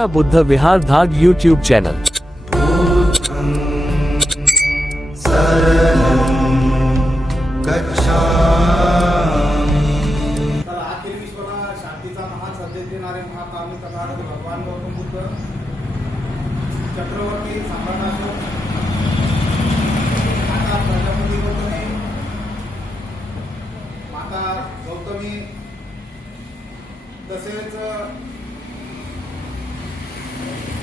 मराठा बुद्ध विहार धाग YouTube channel. शांतीचा महान संदेश देणारे महाकामी तथागत भगवान गौतम बुद्ध चक्रवर्ती सम्राट माता प्रजापती गौतमी, माता गौतमी तसेच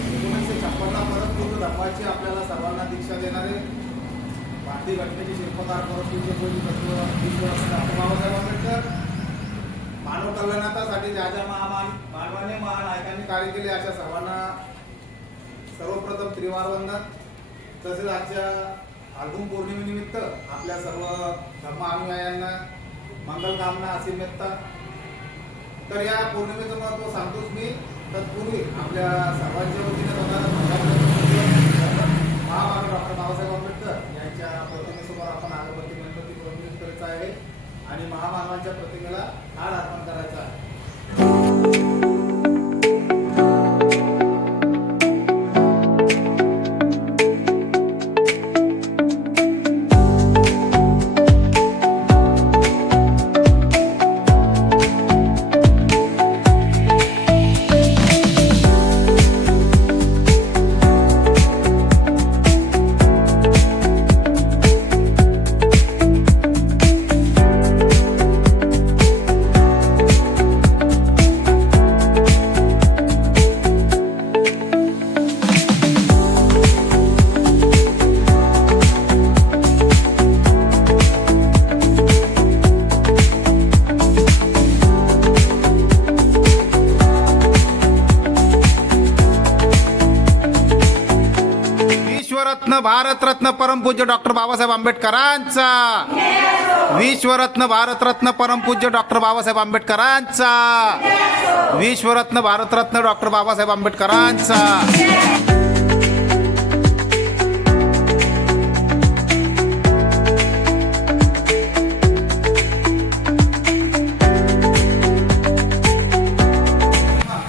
1956 परत बुद्ध धर्माची आपल्याला सर्वांना दीक्षा देणारे भारतीय घटनेचे शिल्पकार डॉक्टर बाबासाहेब आंबेडकर, मानव कल्याणासाठी ज्या ज्या मानवाने महानायकांनी कार्य केले अशा सर्वांना सर्वप्रथम त्रिवार वंदन। तसेच आजच्या फाल्गुन पौर्णिमेनिमित्त आपल्या सर्व धर्म अनुयायांना मंगलकामना आशीर्वाद। तर या पौर्णिमेचं महत्त्व सांगतोच मी, तत्पूर्वी आपल्या सर्वांच्या वतीने महामानव डॉक्टर बाबासाहेब आंबेडकर यांच्या प्रतिमेसमोर आपण अगरबत्ती मेणबत्ती प्रज्वलित करायचं आहे आणि महामानवांच्या प्रतिमेला हार अर्पण करायचा आहे। विश्वरत्न भारतरत्न परमपूज्य डॉक्टर बाबासाहेब आंबेडकरांचा, विश्वरत्न भारतरत्न परमपूज्य डॉक्टर बाबासाहेब आंबेडकरांचा, विश्वरत्न भारतरत्न डॉक्टर बाबासाहेब आंबेडकरांचा।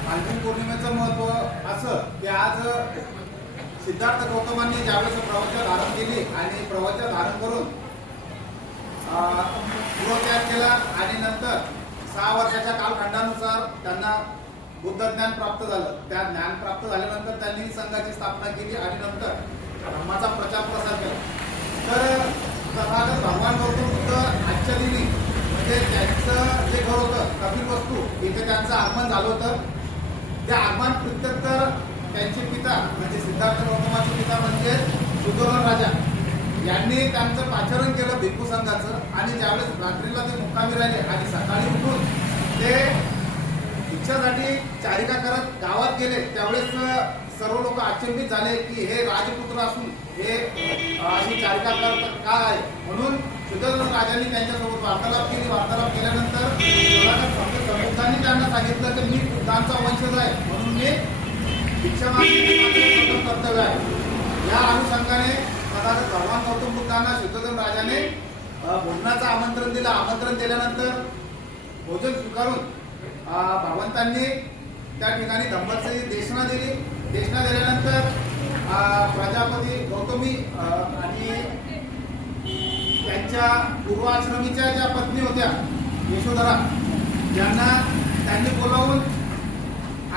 फाल्गुन पौर्णिमेचं महत्त्व असं की आज सिद्धार्थ गौतमांनी ज्यावेळेस प्रवचन धारण केली आणि प्रवचन धारण करून गृहत्याग केला आणि नंतर 6 वर्षाच्या कालखंडानुसार त्यांना बुद्ध ज्ञान प्राप्त झालं। त्या ज्ञान प्राप्त झाल्यानंतर त्यांनी संघाची स्थापना केली आणि नंतर धर्माचा प्रचार प्रसार केला। तर तथागत भगवान गौतम बुद्ध आजच्या दिनी म्हणजे त्यांचं जे घर होतं कपिलवस्तू इथे त्यांचं आगमन झालं होतं। त्या आगमन प्रत्युत्तर त्यांचे पिता म्हणजे सिद्धार्थ गौतमाचे पिता म्हणजे सुधोधन राजा यांनी त्यांचं पाचारण केलं भिक्खू संघाचं आणि ज्यावेळेस रात्रीला ते मुक्कामी राहिले आणि सकाळी उठून ते भिक्षासाठी चारिका करत गावात गेले, त्यावेळेस सर्व लोक आश्चर्यचकित झाले की हे राजपुत्र असून हे अशी चारिका करत का आहे। म्हणून सुधोधन राजांनी त्यांच्यासोबत वार्तालाप केली। वार्तालाप केल्यानंतर समर्थांनी त्यांना सांगितलं की मी बुद्धांचा वंशज आहे म्हणून मी भिक्षा मागणे कर्तव्य आहे। या अनुषंगाने तथागत भगवान गौतम बुद्धांना शुद्धोधन राजाने भोजनाचं आमंत्रण दिलं। आमंत्रण दिल्यानंतर भोजन स्वीकारून भगवंतांनी त्या ठिकाणी धम्माची देशना दिली। देशना दिल्यानंतर प्रजापती गौतमी आणि त्यांच्या पूर्वाश्रमीच्या ज्या पत्नी होत्या यशोधरा यांना त्यांनी बोलावून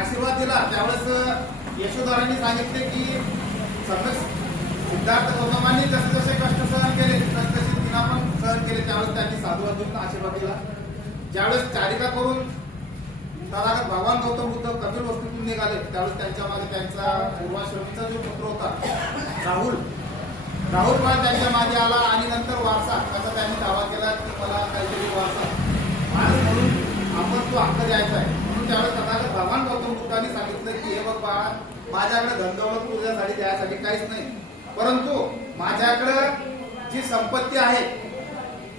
आशीर्वाद दिला। त्यावेळेस यशोधरांनी सांगितले की सिद्धार्थ गौतमांनी जसे जसे कष्ट सहन केले तसे तिला पण सहन केले। त्यावेळेस त्यांनी साधुवाद देऊन आशीर्वाद दिला। ज्यावेळेस चारिका करून तथागत भगवान गौतम बुद्ध कपिलवस्तूतून निघाले त्यावेळेस त्यांच्या मागे त्यांचा पूर्वाश्रमीचा जो पुत्र होता राहुल पण त्यांच्या मागे आला आणि नंतर वारसा असा त्यांनी दावा केला की मला काहीतरी वारसा माणूस म्हणून आपण तो हक्क द्यायचा आहे। म्हणून त्यावेळेस तथागत भगवान गौतम बुद्धांनी सांगितलं की हे बघ बाळा, माझ्याकडे धनदौलत तुझ्यासाठी द्यायसाठी काहीच नाही, परंतु माझ्याकडे जी संपत्ती आहे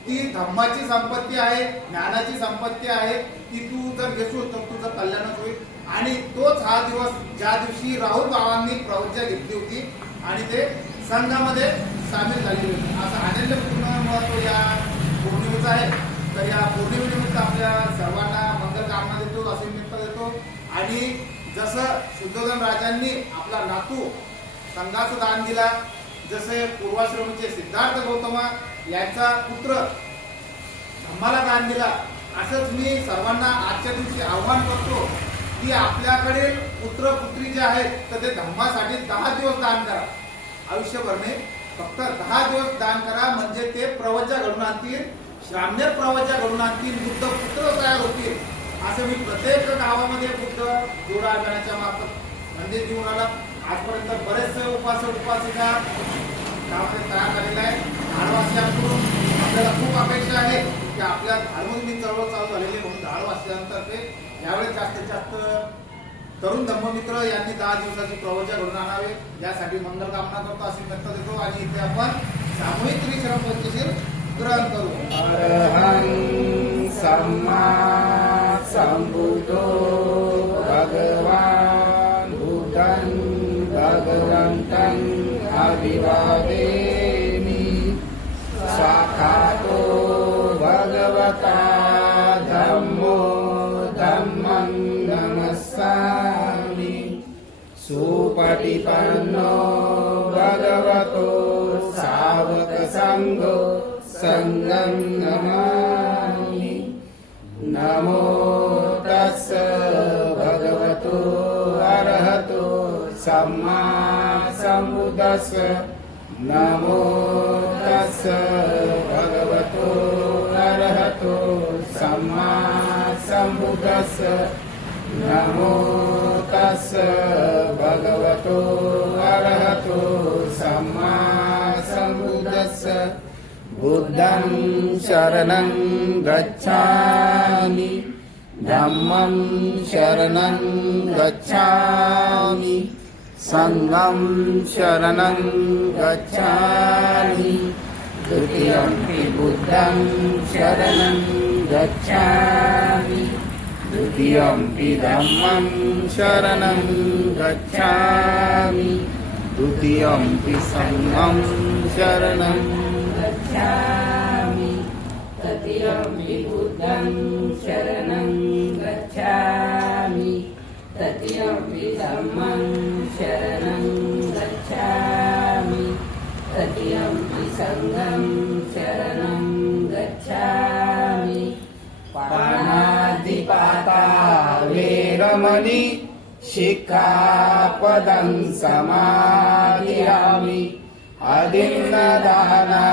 ती धम्माची संपत्ती आहे, ज्ञानाची संपत्ती आहे, ती तू जर घेशील तर तुझं कल्याणच होईल। आणि तोच हा दिवस ज्या दिवशी राहुल बाबांनी प्रवज्ञा घेतली होती आणि ते संघामध्ये सामील झालेले होते। असं अनन्यपूर्ण महत्व या पौर्णिमेचं आहे। तर या पौर्णिमेनिमित्त आपल्या सर्वांना मंगल कामना देतो, असे निमित्त देतो आणि जसं शुद्धोधन राजांनी आपला नातू संघाचं दान दिला, जसे पूर्वाश्रमीचे सिद्धार्थ गौतमा यांचा पुत्र धम्माला दान दिला, असंच मी सर्वांना आजच्या दिवशी आव्हान करतो की आपल्याकडील पुत्र पुत्री जे आहेत तर ते धम्मासाठी 10 दिवस दान करा. आयुष्यभर नाही, फक्त 10 दिवस दान करा. म्हणजे ते प्रवचा घडून आणतील, श्राम्य प्रवचा घडून आणतील, बुद्ध पुत्र तयार होतील. असं मी प्रत्येक गावामध्ये बुद्ध जोडा अभियानाच्या मार्फत मंदिर घेऊन आला. आजपर्यंत बरेचसे उपासक उपासिका गावामध्ये तयार झालेले आहेत. धाडवासियांकडून आपल्याला खूप अपेक्षा आहे की आपल्या धाडमधून चळवळ चालू झालेली, म्हणून धाडवासियांतर्फे यावेळी जास्तीत जास्त तरुण धम्ममित्र यांनी 10 दिवसाची प्रवचन घडून आणावे यासाठी मंगल कामना करतो, अशी व्यक्त देतो. आणि इथे आपण सामूहिक त्रिशरण पंचशील ग्रहण करू. अरहं सम्मा संबुद्धो भगवान बुद्धं भगवन्तं अभिवादेमि. साक्षातो भगवता धम्मो धम्मं नमस्सामि. सुपटिपन्नो भगवतो सावक संघो संगं नमामि. नमो तस्स भगवतो अरहतो सम्मा संबुद्धस्स. नमो तस्स भगवतो अरहतो सम्मा संबुद्धस्स. नमो तस्स भगवतो अरहतो सम्मा संबुद्धस्स. बुद्धं शरणं गच्छामि, धम्मं शरणं गच्छामि, संघं शरणं गच्छामि. द्वितीयंपि बुद्धं शरणं गच्छामि, द्वितीयंपि धम्मं शरणं गच्छामि, द्वितीयंपि संघं शरणं गच्छामि, तृतीयंपि बुद्धं शरणं गच्छामि, तृतीयंपि धम्मं शरणं गच्छामि, तृतीयंपि संघं शरणं गच्छामि. पाणातिपाता वेरमणि शिक्षापदं समादियामि. अदिन्नदाना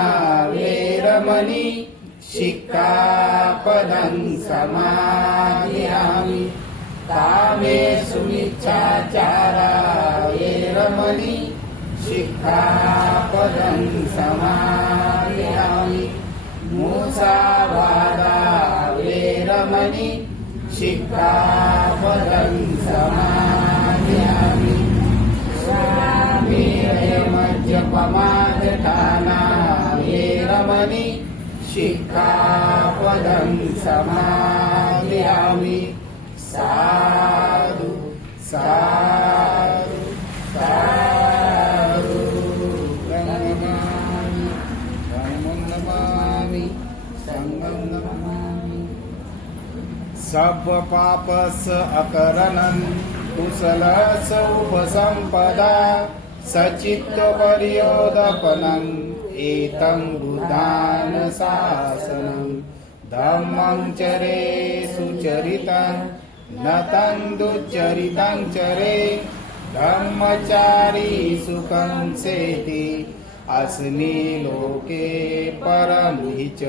वेरमणि शिक्षापदं समादियामि. कामेषु मिच्छाचारा वेरमणि शिक्षापदं समादियामि. मुसावादा वेरमणि शिक्षापदं समादियामि. मज्जपमादठाना वेरमणि शिक्षापदं समादियामि. साधु साधु साधु. नमामि धम्मं नमामि संघं नमामि. सब पापस अकरणं कुशलस उपसंपदा. सचित्त पर्योदपनं एतं बुद्धान शासनं. धम्मं चरे सुचरितं नतं दुच्चरितं चरे. धम्मचारी सुखं सेति अस्मि लोके परं हि च.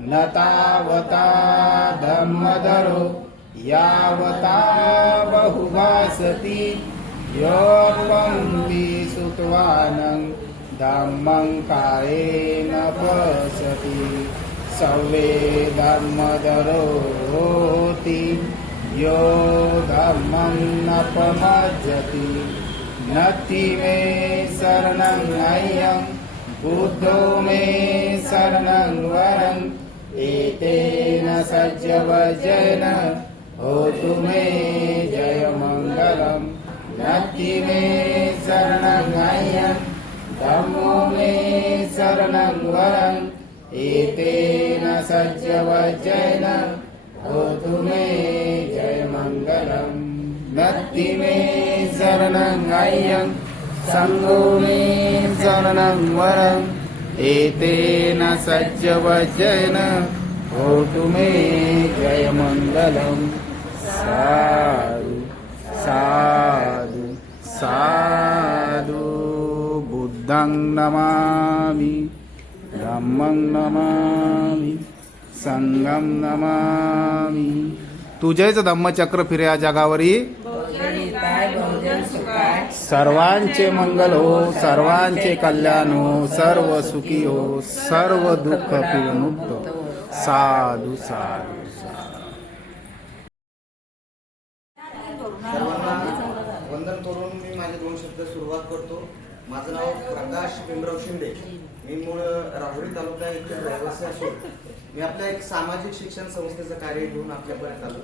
न तावता धम्मधरो यावता बहुभासति. योपन्ति सुत्वानं धम्मं कायेन पश्यति. सर्वे धम्मधरो होति यो धम्मं नपमज्जति. नत्थि मे शरणं अयं बुद्धो मे शरणं वरं. एतेन सज्जवज्रेन होतु मे जयमङ्गलम्. नत्थि मे शरणं अयं धम्मो मे शरणं वरं. एतेन सज्जवज्रेन होतु मे जयमङ्गलम्. नत्ति मे शरणं अय्यं संगो मे शरणं वरम् एतेन सज्जवज्जेन होतु मे जयमङ्गलम् साधु साधु साधु बुद्धं नमामि धम्मं नमामि संघं नमामि. तुझेच धम्मचक्र फिरे या जगावरी सर्वांचे मंगल हो, सर्वांचे कल्याण हो, सर्व सुखी हो, सर्व दुःख विमुक्त हो. साधू साधू सर्वांना वंदन करून मी माझे 2 शब्द सुरुवात करतो. माझं नाव प्रकाश भीमराव शिंदे. मी मूळ राहुरी तालुका येथील रहिवासी असून मी आपल्या एक सामाजिक शिक्षण संस्थेचं कार्य घेऊन आपल्यापर्यंत आलो.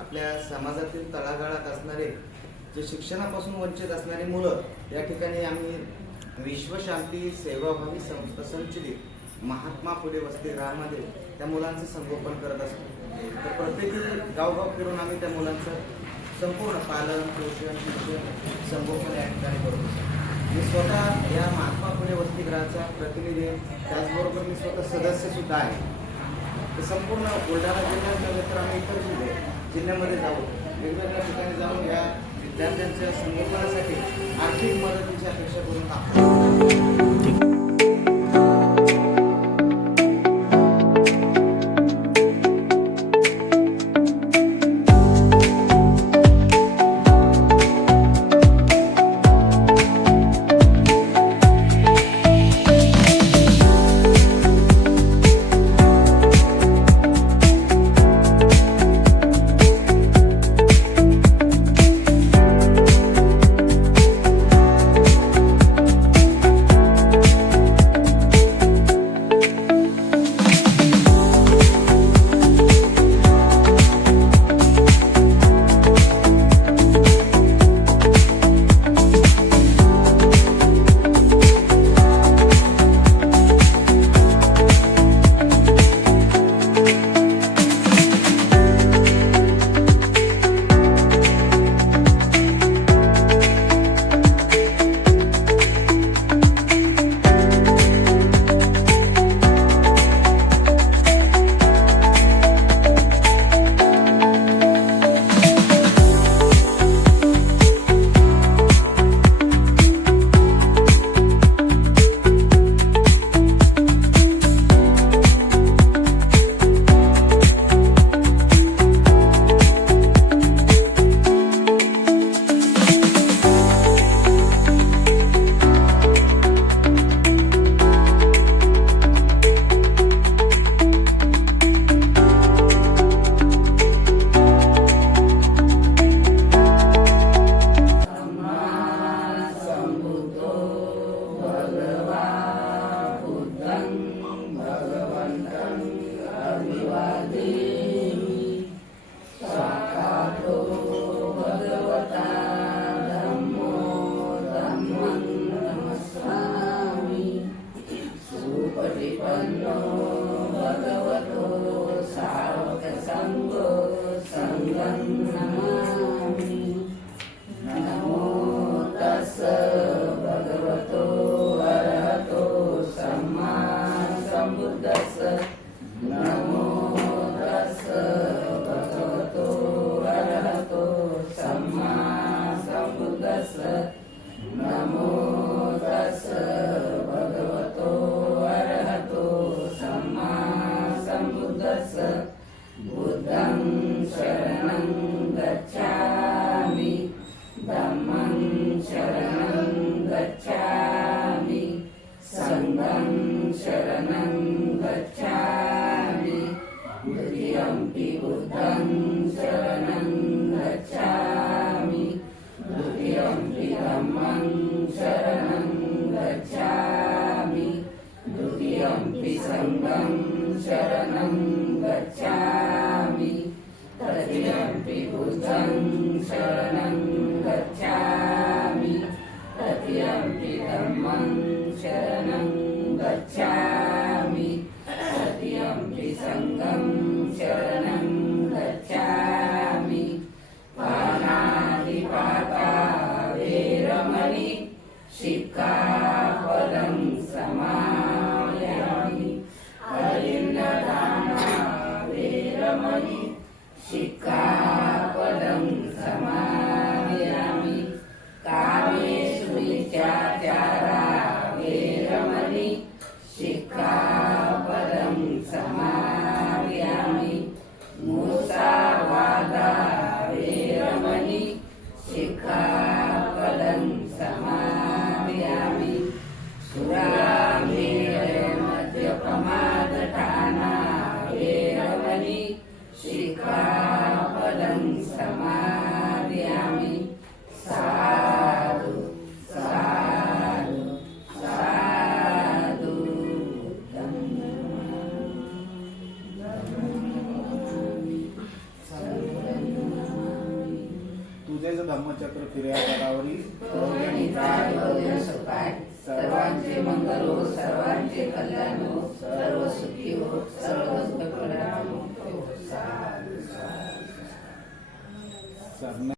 आपल्या समाजातील तळागाळात असणारे जे शिक्षणापासून वंचित असणारी मुलं या ठिकाणी आम्ही विश्वशांती सेवाभावी संस्था संचलित महात्मा फुले वसतिगृहामध्ये त्या मुलांचं संगोपन करत असतो. तर प्रत्येकी गावगाव फिरून आम्ही त्या मुलांचं संपूर्ण पालन पोषण शिक्षण संगोपन या ठिकाणी करतो. मी स्वतः या महात्मा फुले वसतिगृहाचा प्रतिनिधी आहे, त्याचबरोबर मी स्वतः सदस्य सुद्धा आहे. तर संपूर्ण बुलढाणा जिल्ह्यात नव्हे तर आम्ही इतर जिल्ह्यामध्ये जाऊ, वेगवेगळ्या ठिकाणी जाऊन या विद्यार्थ्यांच्या संगोपनासाठी आर्थिक मदतीची अपेक्षा करून आहोत. शरणं गच्छामि. क्रियापदावरी बहुजनिताय बहुजन सुखाय सर्वांचे मंगल हो सर्वांचे कल्याण हो सर्व सुखी हो सर्व दुःख मुक्त हो. सरना